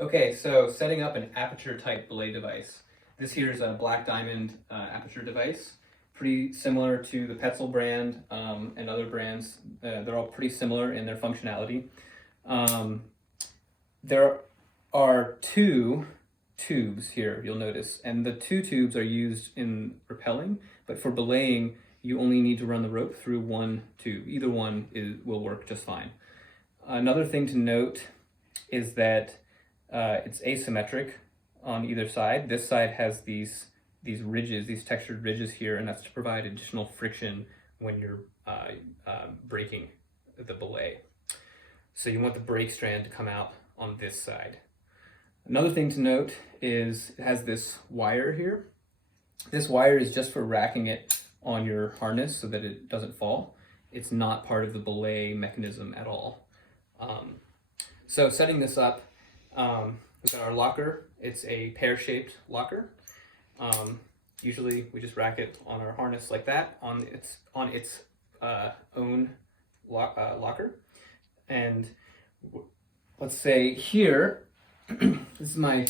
Okay, so setting up an aperture type belay device. This here is a Black Diamond aperture device, pretty similar to the Petzl brand and other brands. They're all pretty similar in their functionality. There are two tubes here, you'll notice, and the two tubes are used in rappelling, but for belaying, you only need to run the rope through one tube. Either one will work just fine. Another thing to note is that it's asymmetric on either side. This side has these ridges, these textured ridges here, and that's to provide additional friction when you're braking the belay. So you want the brake strand to come out on this side. Another thing to note is it has this wire here. This wire is just for racking it on your harness so that it doesn't fall. It's not part of the belay mechanism at all. So setting this up, we've got our locker. It's a pear-shaped locker. Usually we just rack it on our harness like that on its own locker. And let's say here, this is my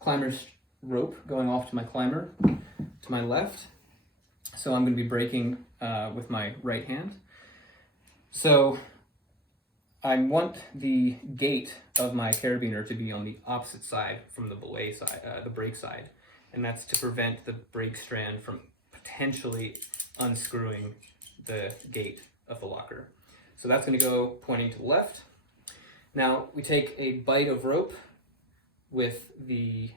climber's rope going off to my climber to my left. So I'm going to be braking with my right hand. So I want the gate of my carabiner to be on the opposite side from the belay side, the brake side, and that's to prevent the brake strand from potentially unscrewing the gate of the locker. So that's going to go pointing to the left. Now we take a bight of rope with the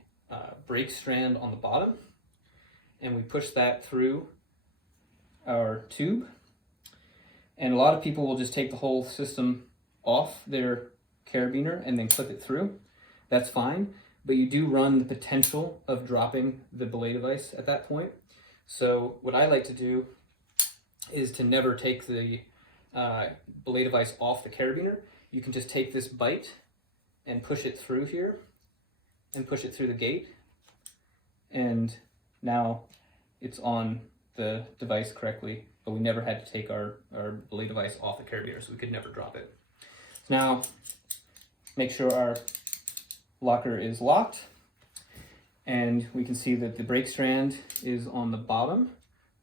brake strand on the bottom, and we push that through our tube. And a lot of people will just take the whole system off their carabiner and then clip it through. That's fine, but you do run the potential of dropping the belay device at that point. So what I like to do is to never take the belay device off the carabiner. You can just take this bight and push it through here and push it through the gate, and now it's on the device correctly, but we never had to take our belay device off the carabiner, so we could never drop it. Now, make sure our locker is locked, and we can see that the brake strand is on the bottom,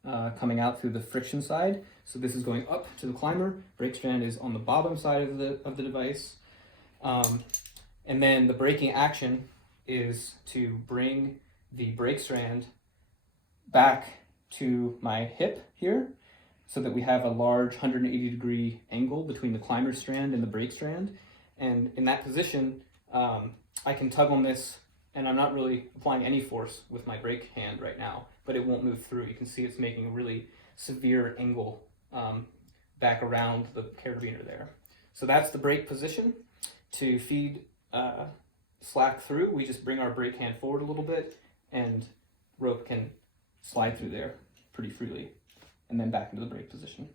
coming out through the friction side. So this is going up to the climber. Brake strand is on the bottom side of the device, and then the braking action is to bring the brake strand back to my hip here, so that we have a large 180-degree angle between the climber strand and the brake strand. And in that position, I can tug on this, and I'm not really applying any force with my brake hand right now, but it won't move through. You can see it's making a really severe angle back around the carabiner there. So that's the brake position. To feed slack through, we just bring our brake hand forward a little bit, and rope can slide through there pretty freely, and then back into the brake position.